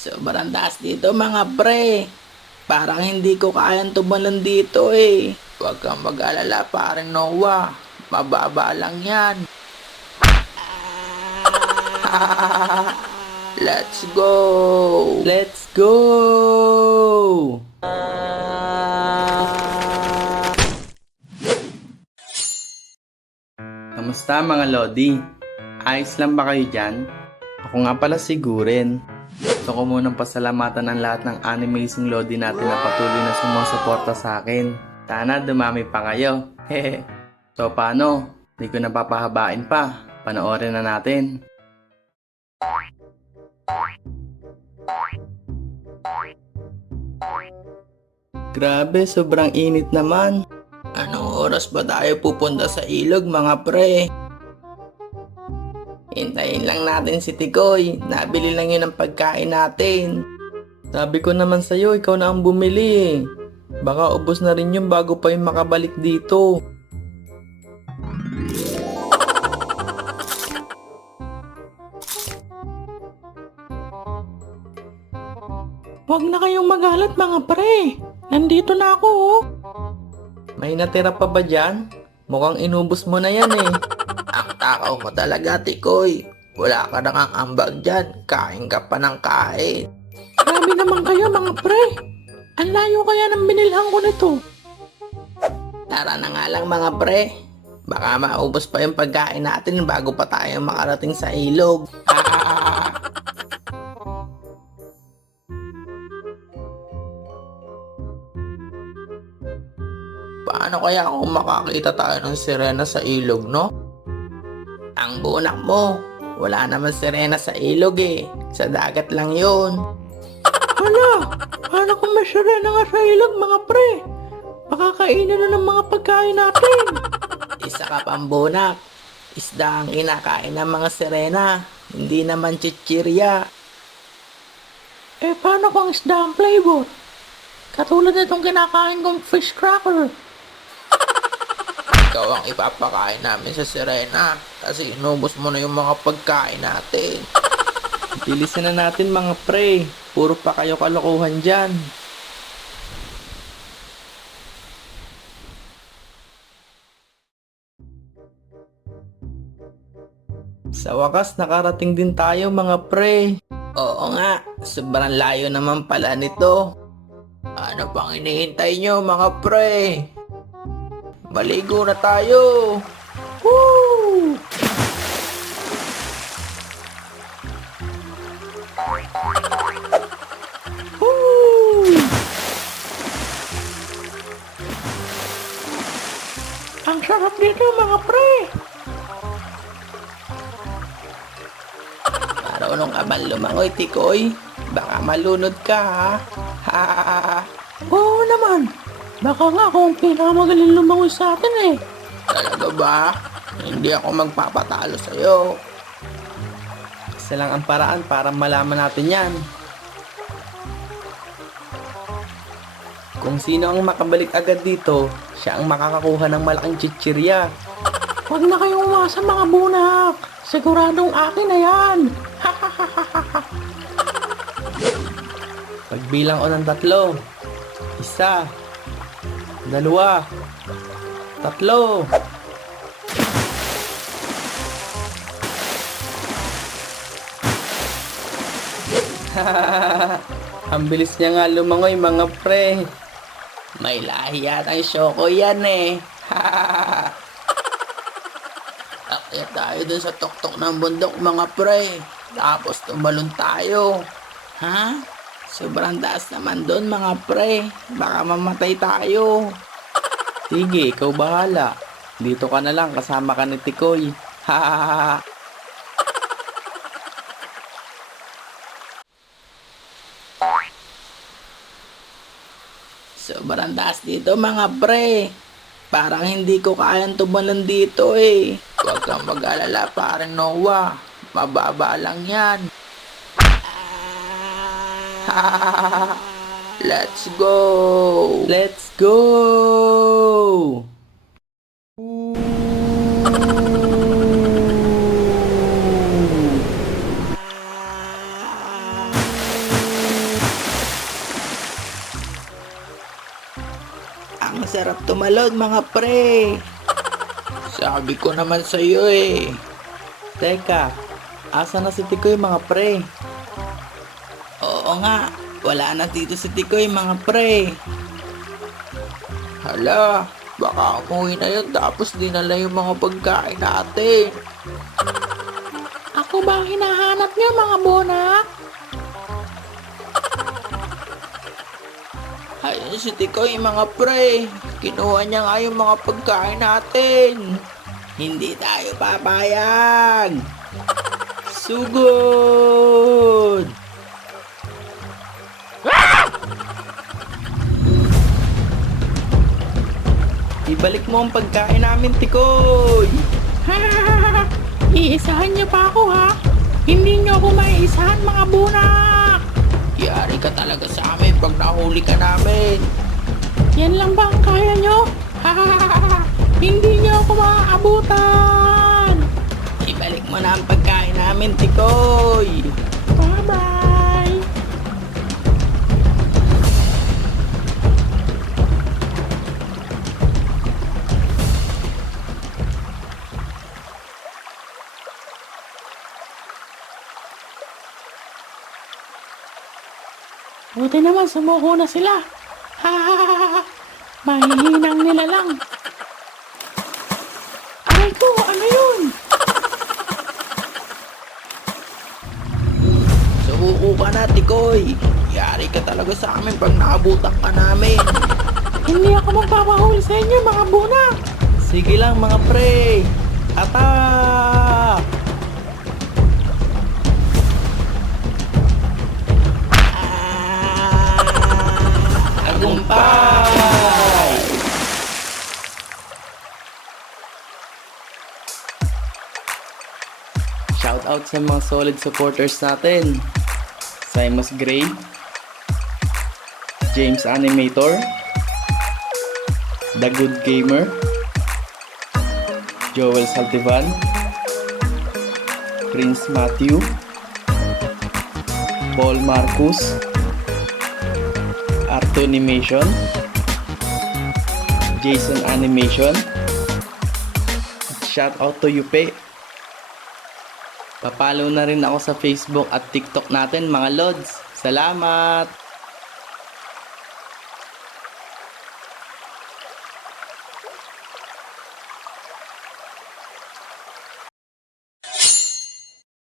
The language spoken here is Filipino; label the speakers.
Speaker 1: Sobrang taas dito mga pre. Parang hindi ko kayang tumalon dito eh. Huwag kang mag-alala paring Noah. Mababa lang yan. Let's go! Let's go! Kamusta mga Lodi? Ayos lang ba kayo dyan? Ako nga pala sigurin. Gusto ko munang pasalamatan ng lahat ng animating Lodi natin na patuloy na sumusuporta sa akin. Sana dumami pa kayo. Hehe. so paano? Hindi ko na papahabain pa. Panoorin na natin. Grabe, sobrang init naman. Anong oras ba tayo pupunta sa ilog mga pre? Hintayin lang natin si Tikoy. Nabili lang yun ang pagkain natin. Sabi ko naman sa'yo, ikaw na ang bumili. Baka ubos na rin yun bago pa yung makabalik dito. Huwag na kayong magalat mga pre. Nandito na ako oh. May natira pa ba dyan? Mukhang inubos mo na yan eh. Ang takaw mo talaga, Tikoy. Wala ka na kang ambag dyan. Kain ka pa ng kain. Grabe naman kayo mga pre. Ang layo kaya ng binilhan ko nito. Tara na nga lang mga pre. Baka maubos pa yung pagkain natin bago pa tayo makarating sa ilog. Paano kaya kung makakita tayo ng sirena sa ilog, no? Ang bunak mo, wala naman sirena sa ilog eh. Sa dagat lang yun. Hala, paano kung may sirena nga sa ilog mga pre? Makakainin na ng mga pagkain natin. Isa ka pang bunak. Isda ang kinakain ng mga sirena. Hindi naman chichirya. Eh, paano kung isda ang flavor? Katulad nitong kinakain kong fish cracker. Ikaw ang ipapakain namin sa sirena kasi inubos mo na yung mga pagkain natin. Bilisan na natin mga pre. Puro pa kayo kalokohan dyan. Sa wakas, nakarating din tayo mga pre. Oo nga, sobrang layo naman pala nito. Ano pang hinihintay nyo mga pre? Maligo na tayo! Woo! Woo! Ang sarap dito mga pre! Marunong ka man lumangoy, Tikoy? Baka malunod ka, ha? Ha? Oo naman. Baka nga ako ang pinakamagaling lumangoy sa atin eh. Talaga ba? Hindi ako magpapatalo sa'yo. Isa lang ang paraan para malaman natin yan. Kung sino ang makabalik agad dito, siya ang makakakuha ng malaking chichirya. Huwag na kayong umasa mga bunak. Siguradong akin na yan. Pagbilang ko ng tatlo. Isa. Dalawa. Tatlo. Ang bilis niya nga lumangoy mga pre. May lahi yata ang syoko yan eh. Akyat tayo dun sa tuktok ng bundok mga pre. Tapos tumalon tayo. Ha? Sobrang taas naman doon mga pre. Baka mamatay tayo. Sige, ikaw bahala. Dito ka na lang kasama ka ni Tikoy. Ha ha. Sobrang taas dito mga pre. Parang hindi ko kayang tumalon dito eh. Huwag kang mag-alala paring Noah. Mababa lang yan. Let's go! Let's go! Ang sarap tumalon mga pre! Sabi ko naman sa iyo eh. Teka, asa na si Tikoy mga pre? Oo nga, wala na dito si Tikoy mga pre. Hala, baka umuwi na yun tapos dinala yung mga pagkain natin. Ako ba ang hinahanap niya mga bonak? Ayun si Tikoy mga pre. Kinuha niya nga yung mga pagkain natin. Hindi tayo papayag. Sugod! Ibalik mo ang pagkain namin, Tikoy! Iisahan niyo pa ako, ha? Hindi niyo ako maiisahan, mga bunak! Yari ka talaga sa amin pag nahuli ka namin. Yan lang ba ang kaya nyo? Hindi nyo ako maaabutan! Ibalik mo na ang pagkain namin, Tikoy! Buti naman sumuko na sila. Ha ha ha ha. Mahihinang nila lang. Aray ko, ano yun? Sumuko ka na, Tikoy. Yari ka talaga sa amin pag naabutan ka namin. Hindi ako magpapahuli sa inyo, mga bunak. Sige lang, mga pre. Atak! Out sa mga solid supporters natin. Simus Gray, James Animator, The Good Gamer, Joel Saltivan, Prince Matthew, Paul Marcus, Arto Animation, Jason Animation, shout out to Yupe. Papalo na rin ako sa Facebook at TikTok natin mga Lods. Salamat!